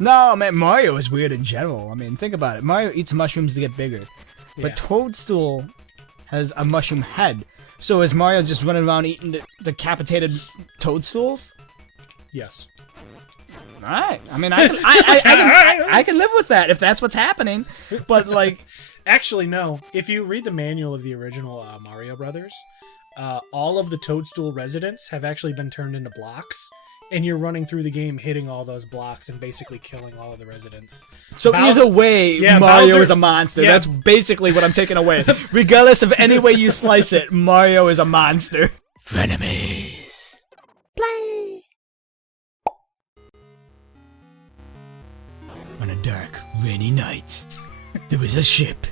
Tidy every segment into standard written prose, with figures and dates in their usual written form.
No, man, Mario is weird in general. I mean, think about it. Mario eats mushrooms to get bigger. But Toadstool has a mushroom head. So is Mario just running around eating the decapitated toadstools? Yes. Alright. I mean, I can live with that if that's what's happening. But, like... Actually, no. If you read the manual of the original Mario Brothers, all of the Toadstool residents have actually been turned into blocks, and you're running through the game hitting all those blocks and basically killing all of the residents. So either way, Mario is a monster. Yeah. That's basically what I'm taking away. Regardless of any way you slice it, Mario is a monster. Frenemies. Play. On a dark, rainy night, there was a ship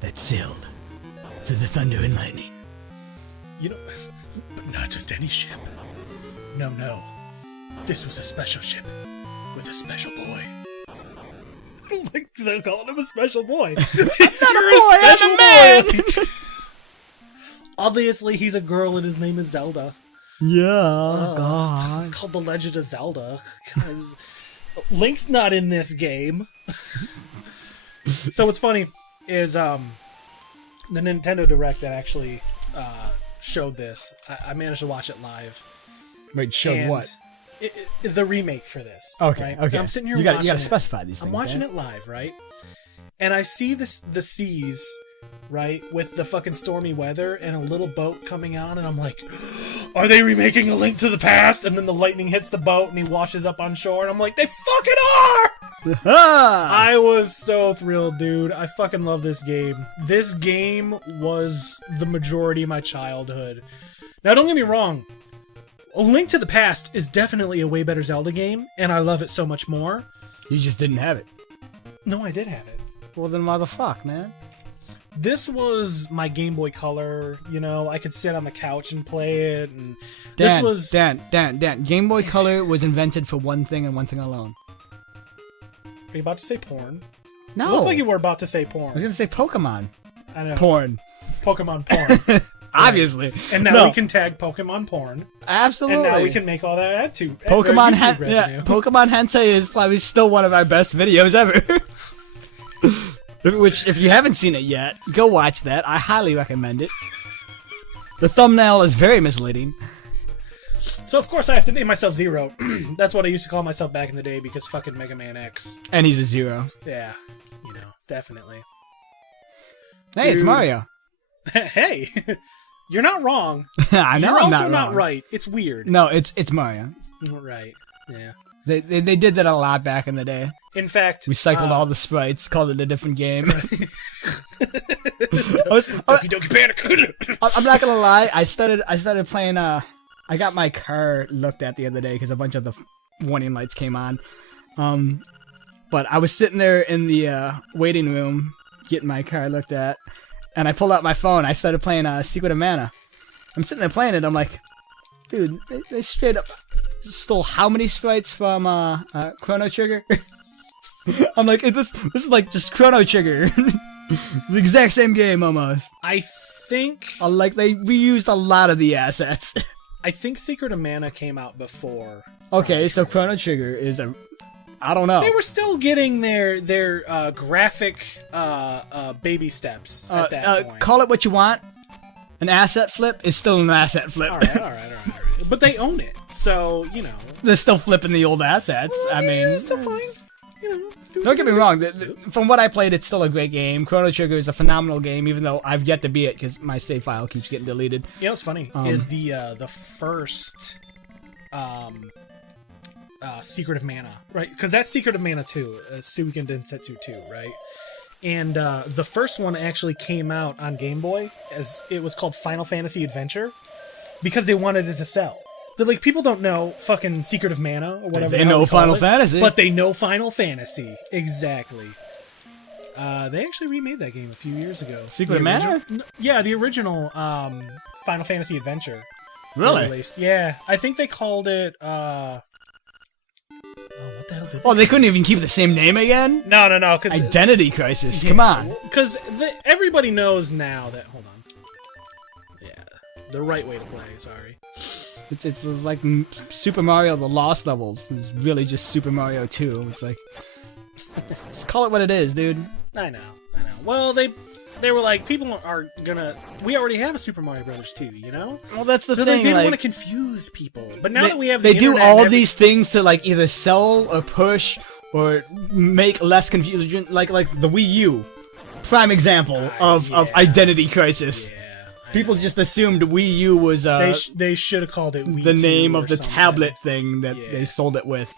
that sailed through the thunder and lightning. You know, but not just any ship. No. This was a special ship with a special boy. I don't like calling him a special boy. You're a special boy. Obviously, he's a girl and his name is Zelda. Yeah. It's called The Legend of Zelda. Because Link's not in this game. So what's funny is the Nintendo Direct that actually showed this. I managed to watch it live. Wait, showed what? The remake for this. Okay, right? okay. I'm sitting here watching you gotta specify these things. I'm watching it live, right? And I see the seas, right, with the fucking stormy weather and a little boat coming on, and I'm like, are they remaking A Link to the Past? And then the lightning hits the boat and he washes up on shore, and I'm like, they fucking are! I was so thrilled, dude. I fucking love this game. This game was the majority of my childhood. Now, don't get me wrong. A Link to the Past is definitely a way better Zelda game, and I love it so much more. You just didn't have it. No, I did have it. Well, then motherfuck, man. This was my Game Boy Color, you know, I could sit on the couch and play it, and Dan, Game Boy Color was invented for one thing and one thing alone. Are you about to say porn? No. It looked like you were about to say porn. I was gonna say Pokemon. I know. Porn. Pokemon porn. Obviously. And now we can tag Pokemon porn. Absolutely. And now we can make all that add to Pokemon YouTube revenue. Yeah, Pokemon Hentai is probably still one of our best videos ever. Which, if you haven't seen it yet, go watch that. I highly recommend it. The thumbnail is very misleading. So, of course, I have to name myself Zero. That's what I used to call myself back in the day because fucking Mega Man X. And he's a zero. Yeah, you know, definitely. Hey, Dude. It's Mario. Hey, you're not wrong. I know You're I'm also not wrong. right. It's weird. No, it's Mario. Right, yeah. They did that a lot back in the day. In fact, we cycled all the sprites, called it a different game. Doki Doki Panic. I'm not gonna lie. I started playing. I got my car looked at the other day because a bunch of the warning lights came on. But I was sitting there in the waiting room getting my car looked at, and I pulled out my phone. I started playing Secret of Mana. I'm sitting there playing it. I'm like, dude, they straight up stole how many sprites from Chrono Trigger? I'm like, this is like just Chrono Trigger. The exact same game almost. I think like they reused a lot of the assets. I think Secret of Mana came out before. Okay, so Chrono Trigger is I don't know. They were still getting their graphic baby steps at that point. Call it what you want. An asset flip is still an asset flip. All right. But they own it, so, you know. They're still flipping the old assets. Well, I mean, it's still fine. You know, don't get me wrong. From what I played, it's still a great game. Chrono Trigger is a phenomenal game, even though I've yet to beat it because my save file keeps getting deleted. You know what's funny is the first Secret of Mana, right? Because that's Secret of Mana 2, Suiken Densetsu 2, right? And the first one actually came out on Game Boy as it was called Final Fantasy Adventure because they wanted it to sell. They're like, people don't know fucking Secret of Mana or whatever. They know Final Fantasy. But they know Final Fantasy. Exactly. They actually remade that game a few years ago. Secret of Mana? Yeah, the original Final Fantasy Adventure. Really? Released. Yeah. I think they called it... what the hell did they couldn't even keep the same name again? No. Identity Crisis. Yeah, come on. Because everybody knows now that... Hold on. Yeah. The right way to play, sorry. It's like Super Mario the Lost Levels. It's really just Super Mario 2. It's like, just call it what it is, dude. I know. Well, they were like, people are gonna. We already have a Super Mario Brothers 2, you know. Well, that's the so thing. They didn't like, want to confuse people. But now that we have, the they do internet all these things to like either sell or push or make less confusion. Like the Wii U, prime example of identity crisis. Yeah. People just assumed Wii U was they should have called it Wii the name U of the something. tablet thing that they sold it with.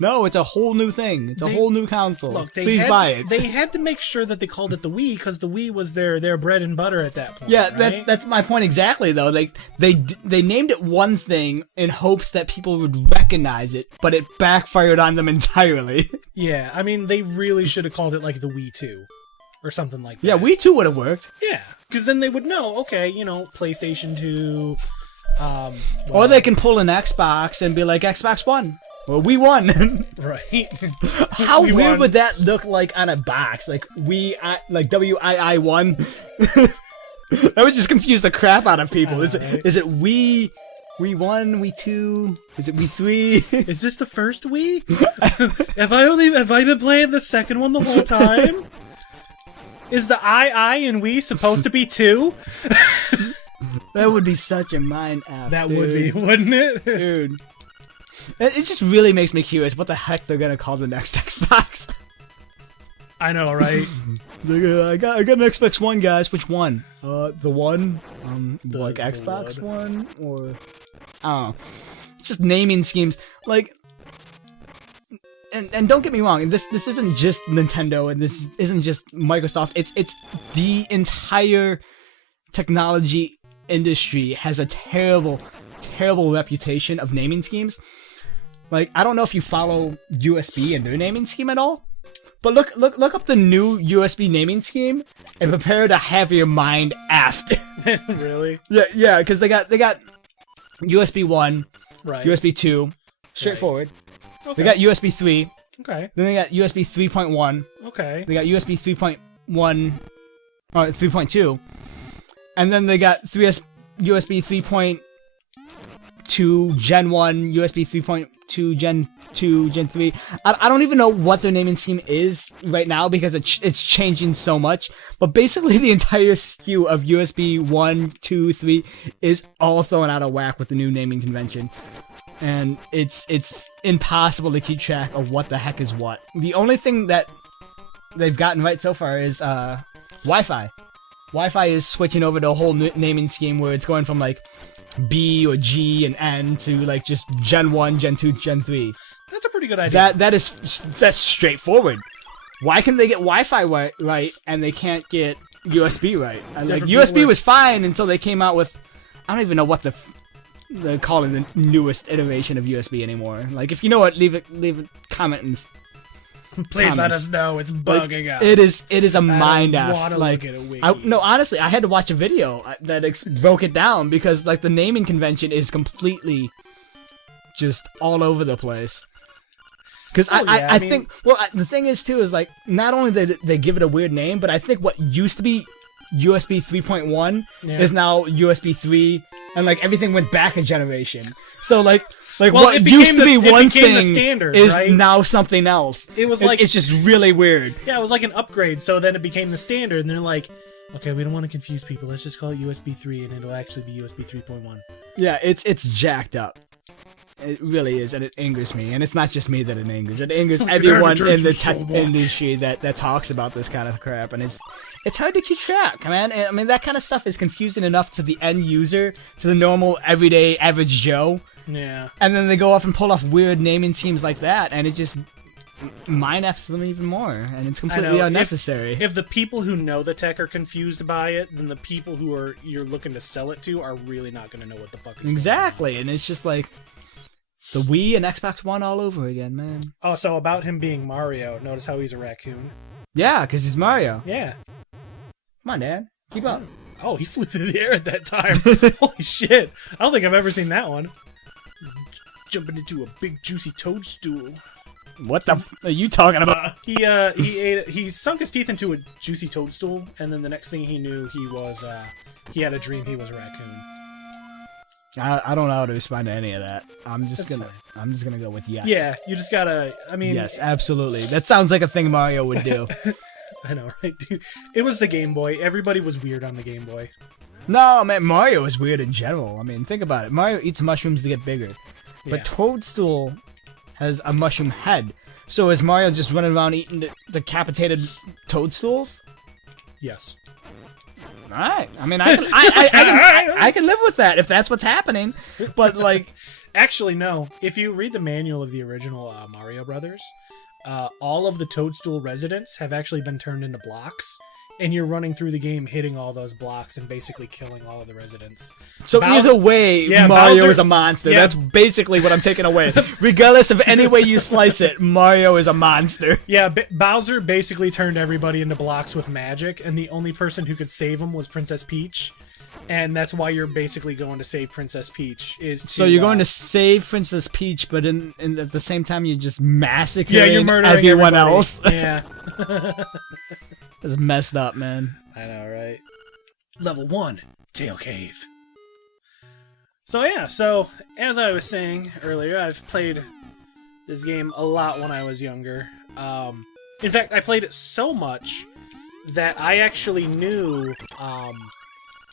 No, it's a whole new thing. It's a whole new console. Look, Please buy it. They had to make sure that they called it the Wii because the Wii was their bread and butter at that point. Yeah, right? that's my point exactly. Though, like they named it one thing in hopes that people would recognize it, but it backfired on them entirely. Yeah, I mean, they really should have called it like the Wii 2 or something like that. Yeah, Wii 2 would have worked. Yeah, because then they would know. Okay, you know, PlayStation 2. Or they can pull an Xbox and be like Xbox One. Well, we won. Right. How We weird won. would that look like on a box? Like like WII won. That would just confuse the crap out of people. Right. Is it We 1, We 2? Is it We 3? Is this the first Wii? have I been playing the second one the whole time? Is the I in Wii supposed to be 2? That would be such a mind app. That dude. would be, wouldn't it? Dude. It just really makes me curious what the heck they're gonna call the next Xbox. I know, right? It's like, I got an Xbox One, guys. Which one? The one? Like Xbox One? Or... I don't know. It's just naming schemes. Like... And don't get me wrong, this isn't just Nintendo, and this isn't just Microsoft. It's the entire technology industry has a terrible reputation of naming schemes. Like, I don't know if you follow USB and their naming scheme at all, but look up the new USB naming scheme and prepare to have your mind effed. Really? Yeah, because they got USB 1, Right. USB 2, straightforward. Okay. They got USB 3. Okay. Then they got USB 3.1. Okay. They got USB 3.1, or 3.2, and then they got USB 3.2 Gen 1, USB 3.2 Gen 2, Gen 3. I don't even know what their naming scheme is right now because it's changing so much. But basically, the entire SKU of USB 1, 2, 3 is all thrown out of whack with the new naming convention. And it's impossible to keep track of what the heck is what. The only thing that they've gotten right so far is Wi-Fi. Wi-Fi is switching over to a whole naming scheme where it's going from like B or G and N to like just Gen 1, Gen 2, Gen 3. That's a pretty good idea. That's straightforward. Why can they get Wi-Fi right and they can't get USB right? Like USB was fine until they came out with, I don't even know what they're calling the newest iteration of USB anymore. Like, if you know what, leave a comment and Please let us know. It's bugging us. It is a mind I F. want to Like, look at a wiki. no, honestly, I had to watch a video that broke it down because like the naming convention is completely just all over the place. Because I mean, think, well, the thing is too is like not only did they give it a weird name, but I think what used to be USB 3.1 is now USB 3, and like everything went back a generation. So like what used to be one thing standard, is right? now something else. It was like it's just really weird. Yeah, it was like an upgrade. So then it became the standard, and they're like, okay, we don't want to confuse people. Let's just call it USB 3, and it'll actually be USB 3.1. Yeah, it's jacked up. It really is, and it angers me. And it's not just me that it angers. It angers everyone in the tech industry that talks about this kind of crap. And it's hard to keep track, man. I mean, that kind of stuff is confusing enough to the end user, to the normal, everyday, average Joe. Yeah. And then they go off and pull off weird naming schemes like that, and it just mind F's them even more. And it's completely unnecessary. If the people who know the tech are confused by it, then the people who you're looking to sell it to are really not going to know what the fuck is exactly. going on. And it's just like the Wii and Xbox One all over again, man. Oh, so about him being Mario, notice how he's a raccoon? Yeah, because he's Mario. Yeah. Come on, Dad. Keep up. Oh, he flew through the air at that time. Holy shit. I don't think I've ever seen that one. Jumping into a big juicy toadstool. What the are you talking about? He sunk his teeth into a juicy toadstool, and then the next thing he knew, he had a dream he was a raccoon. I don't know how to respond to any of that. I'm just That's gonna go with yes. Yeah, you just gotta. I mean, Yes, absolutely. That sounds like a thing Mario would do. I know, right, dude? It was the Game Boy. Everybody was weird on the Game Boy. No, man, Mario is weird in general. I mean, think about it. Mario eats mushrooms to get bigger, but Yeah. Toadstool has a mushroom head. So is Mario just running around eating decapitated toadstools? Yes. All right. I mean, I can live with that if that's what's happening. But like, Actually, no. If you read the manual of the original Mario Brothers, all of the Toadstool residents have actually been turned into blocks, and you're running through the game hitting all those blocks and basically killing all of the residents. so either way, Mario Bowser- is a monster. yeah. That's basically what I'm taking away. Regardless of any way you slice it, Mario is a monster. Yeah, Bowser basically turned everybody into blocks with magic, and the only person who could save them was Princess Peach. And that's why you're basically going to save Princess Peach. So you're going to save Princess Peach, but in at the same time you're just massacring you're murdering everyone everybody. else. Yeah. That's messed up, man. I know, right? Level 1, Tail Cave. So as I was saying earlier, I've played this game a lot when I was younger. In fact, I played it so much that I actually knew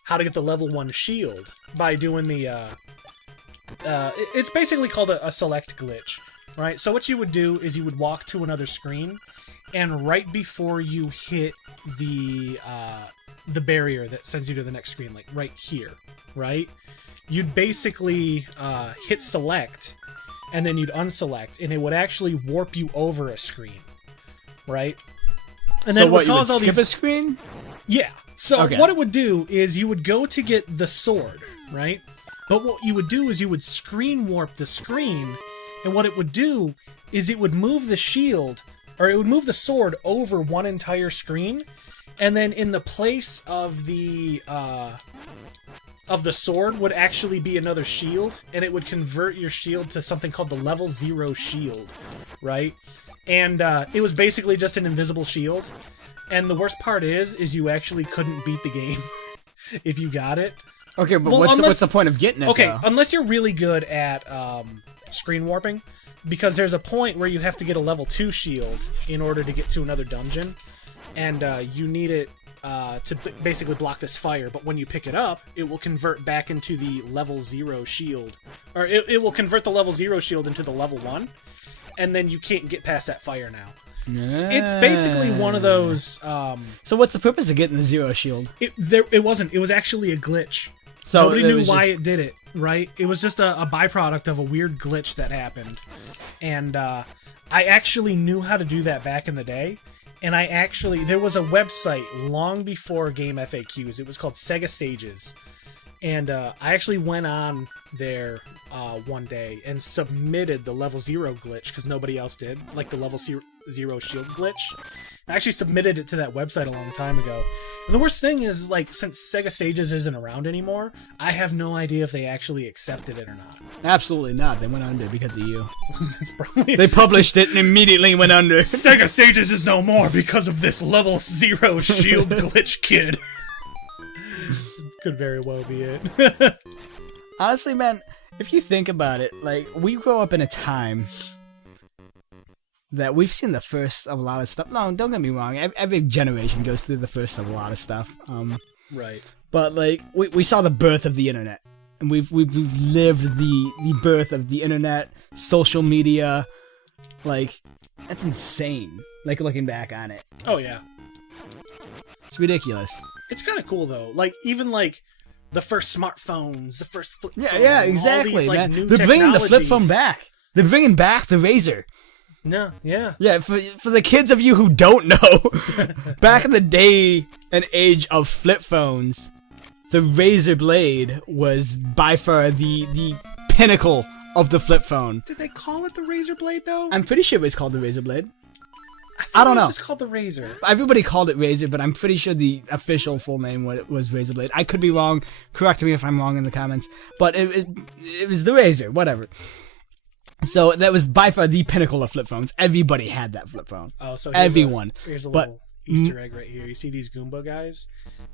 how to get the level 1 shield by doing the... it's basically called a select glitch, right? So what you would do is you would walk to another screen, and right before you hit the barrier that sends you to the next screen, like right here, right? You'd basically hit select, and then you'd unselect, and it would actually warp you over a screen, right? And then So it what, would you would cause all skip these... a screen? Yeah. So Okay. what it would do is you would go to get the sword, right? But what you would do is you would screen warp the screen, and what it would do is it would move the shield, or it would move the sword over one entire screen, and then in the place of the sword would actually be another shield, and it would convert your shield to something called the level 0 shield, right? And it was basically just an invisible shield. And the worst part is you actually couldn't beat the game if you got it. Okay, but Well, what's the point of getting it, Okay, though? unless you're really good at screen warping, because there's a point where you have to get a level 2 shield in order to get to another dungeon, and you need it to basically block this fire, but when you pick it up, it will convert back into the level 0 shield. Or it will convert the level 0 shield into the level 1, and then you can't get past that fire now. It's basically one of those... So what's the purpose of getting the 0 shield? It wasn't. It was actually a glitch. So Nobody it knew was why just- it did it, right? It was just a byproduct of a weird glitch that happened. And I actually knew how to do that back in the day. And there was a website long before Game FAQs. It was called Sega Sages. And I actually went on there one day and submitted the level 0 glitch because nobody else did, like the level 0 shield glitch. I actually submitted it to that website a long time ago. And the worst thing is, like, since Sega Sages isn't around anymore, I have no idea if they actually accepted it or not. Absolutely not. They went under because of you. That's probably... They published it and immediately went under. Sega Sages is no more because of this level 0 shield glitch kid. Could very well be it. Honestly, man, if you think about it, like, we grow up in a time that we've seen the first of a lot of stuff. No, don't get me wrong. Every generation goes through the first of a lot of stuff. Right. But, like, we saw the birth of the internet. And we've lived the birth of the internet, social media. Like, that's insane. Like, looking back on it. Oh, yeah. It's ridiculous. It's kind of cool, though. Like, even, like, the first smartphones, the first flip phone, Yeah, exactly, all these, like, man. new They're bringing the flip technologies. phone back. They're bringing back the Razor. No, yeah. Yeah, for the kids of you who don't know, back in the day and age of flip phones, the Razor Blade was by far the pinnacle of the flip phone. Did they call it the Razor Blade, though? I'm pretty sure it was called the Razor Blade. I don't know. It was just called the Razor. Everybody called it Razor, but I'm pretty sure the official full name was Razor Blade. I could be wrong. Correct me if I'm wrong in the comments. But it was the Razor, whatever. So that was by far the pinnacle of flip phones. Everybody had that flip phone. Oh, so everyone. Here's a But little Easter egg right here. You see these Goomba guys?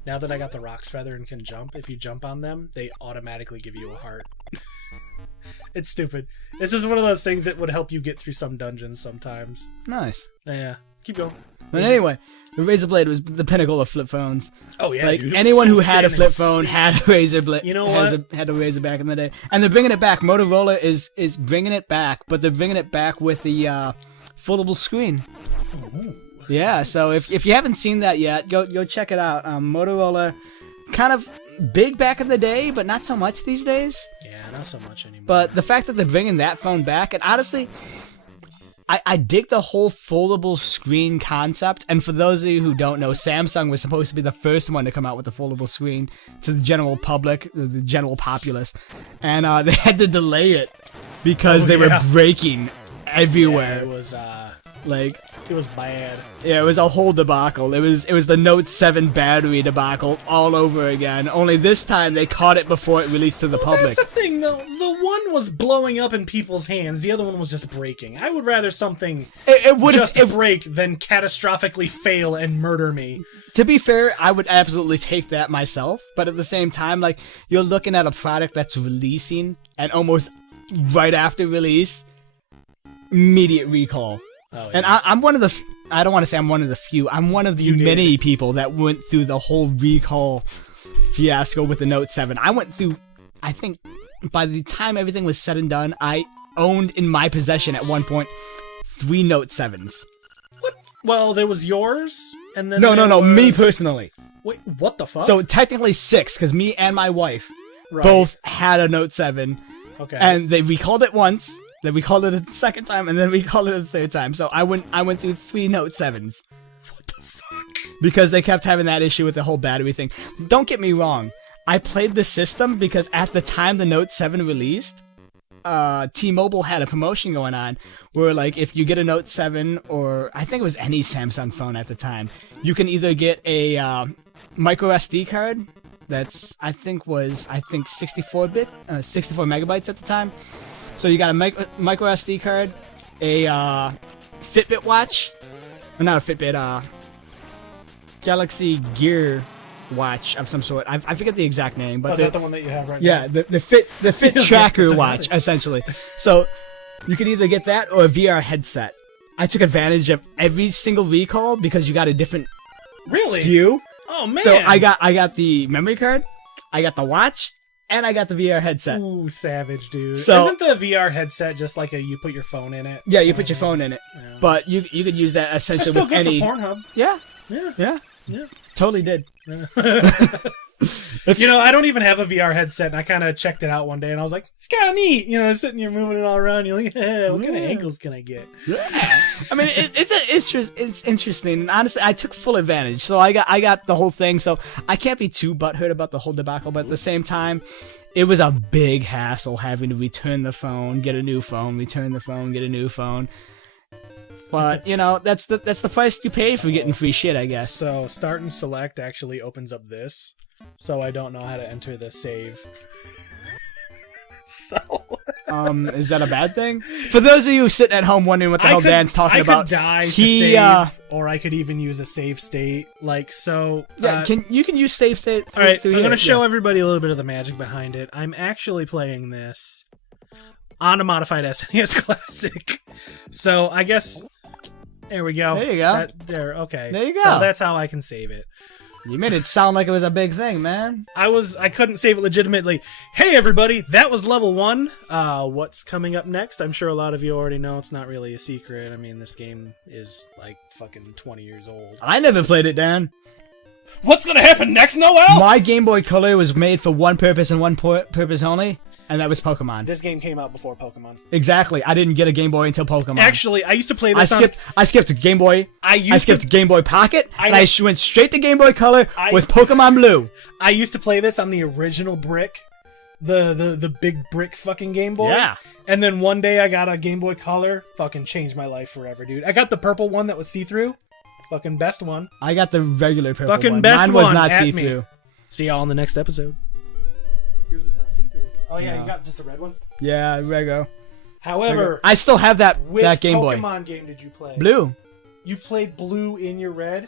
Now that I got the Rock's Feather and can jump, if you jump on them, they automatically give you a heart. It's stupid. It's just one of those things that would help you get through some dungeons sometimes. Nice. Yeah. Keep going. But anyway, the Razor Blade was the pinnacle of flip phones. Oh yeah, like dude, anyone so who had a flip phone sleek. had a Razor Blade. You know what? Had a Razor back in the day, and they're bringing it back. Motorola is bringing it back, but they're bringing it back with the foldable screen. Ooh, yeah, so if you haven't seen that yet, go check it out. Motorola, kind of big back in the day, but not so much these days. Yeah, not so much anymore. But the fact that they're bringing that phone back, and honestly, I dig the whole foldable screen concept. And for those of you who don't know, Samsung was supposed to be the first one to come out with a foldable screen to the general public, the general populace. And they had to delay it because they were breaking everywhere. Yeah, it was bad. Yeah, it was a whole debacle. It was the Note 7 battery debacle all over again. Only this time they caught it before it released to the public. That's the thing, though. The one was blowing up in people's hands. The other one was just breaking. I would rather something break than catastrophically fail and murder me. To be fair, I would absolutely take that myself. But at the same time, like, you're looking at a product that's releasing, and almost right after release, immediate recall. Oh, yeah. And I'm one of the... I don't want to say I'm one of the few. I'm one of the many people that went through the whole recall fiasco with the Note 7. I went through... I think by the time everything was said and done, I owned in my possession at one point 3 Note 7s. What? Well, there was yours, and then No, me personally. Wait, what the fuck? So technically 6, because me and my wife both had a Note 7. Okay. And they recalled it once... Then we called it a second time, and then we called it a third time. So I went through 3 Note 7s. What the fuck? Because they kept having that issue with the whole battery thing. Don't get me wrong. I played the system because at the time the Note 7 released, T-Mobile had a promotion going on where, like, if you get a Note 7, or I think it was any Samsung phone at the time, you can either get a micro SD card that's, I think 64-bit, 64 megabytes at the time. So you got a micro SD card, a Fitbit watch, or not a Fitbit, Galaxy Gear watch of some sort. I forget the exact name, but is that the one that you have right now? Yeah, the Fit tracker watch essentially. So you can either get that or a VR headset. I took advantage of every single recall because you got a different SKU. Oh man! So I got the memory card, I got the watch. And I got the VR headset. Ooh, savage, dude. So, isn't the VR headset just like you put your phone in it? Yeah, you put your phone in it. Yeah. But you could use that essentially with any... That's still good for Pornhub. Yeah. Totally did. I don't even have a VR headset, and I kind of checked it out one day, and I was like, it's kind of neat. Sitting here moving it all around, you're like, what kind of angles can I get? Yeah. I mean, it's interesting, and honestly, I took full advantage. So I got the whole thing, so I can't be too butthurt about the whole debacle, but at the same time, it was a big hassle having to return the phone, get a new phone, return the phone, get a new phone. But, that's the price you pay for getting free shit, I guess. So, Start and Select actually opens up this, so I don't know how to enter the save. So... is that a bad thing? For those of you sitting at home wondering what the hell Dan's talking about... I could die to save, or I could even use a save state, Yeah, you can use save state Alright, I'm going to show everybody a little bit of the magic behind it. I'm actually playing this on a modified SNES Classic. So, I guess... There we go. There you go. Okay. There you go. So that's how I can save it. You made it sound like it was a big thing, man. I couldn't save it legitimately. Hey everybody, that was level 1. What's coming up next? I'm sure a lot of you already know. It's not really a secret. I mean, this game is like fucking 20 years old. I never played it, Dan. What's gonna happen next, Noel? My Game Boy Color was made for one purpose and one purpose only, and that was Pokemon. This game came out before Pokemon. Exactly. I didn't get a Game Boy until Pokemon. Actually, I used to play this I skipped Game Boy. I skipped Game Boy Pocket, and I went straight to Game Boy Color with Pokemon Blue. I used to play this on the original brick. The big brick fucking Game Boy. Yeah. And then one day I got a Game Boy Color. Fucking changed my life forever, dude. I got the purple one that was see-through. Fucking best one. I got the regular purple fucking one. Best Mine was one not at see-through. Me. See y'all in the next episode. Yours was not see-through. Oh yeah, you got just a red one? Yeah, Rego. However, I still have that Game Boy. Which Pokemon game did you play? Blue. You played Blue in your red?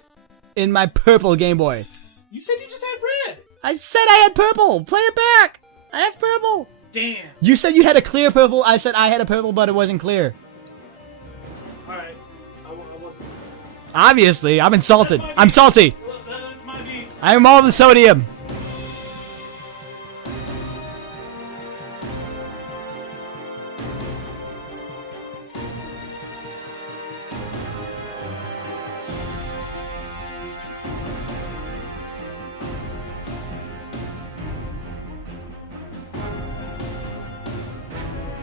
in my purple Game Boy. You said you just had red. I said I had purple. Play it back. I have purple. Damn. You said you had a clear purple. I said I had a purple, but it wasn't clear. Alright. I wasn't. Obviously, I'm insulted. I'm salty. That's my beat. I'm all the sodium.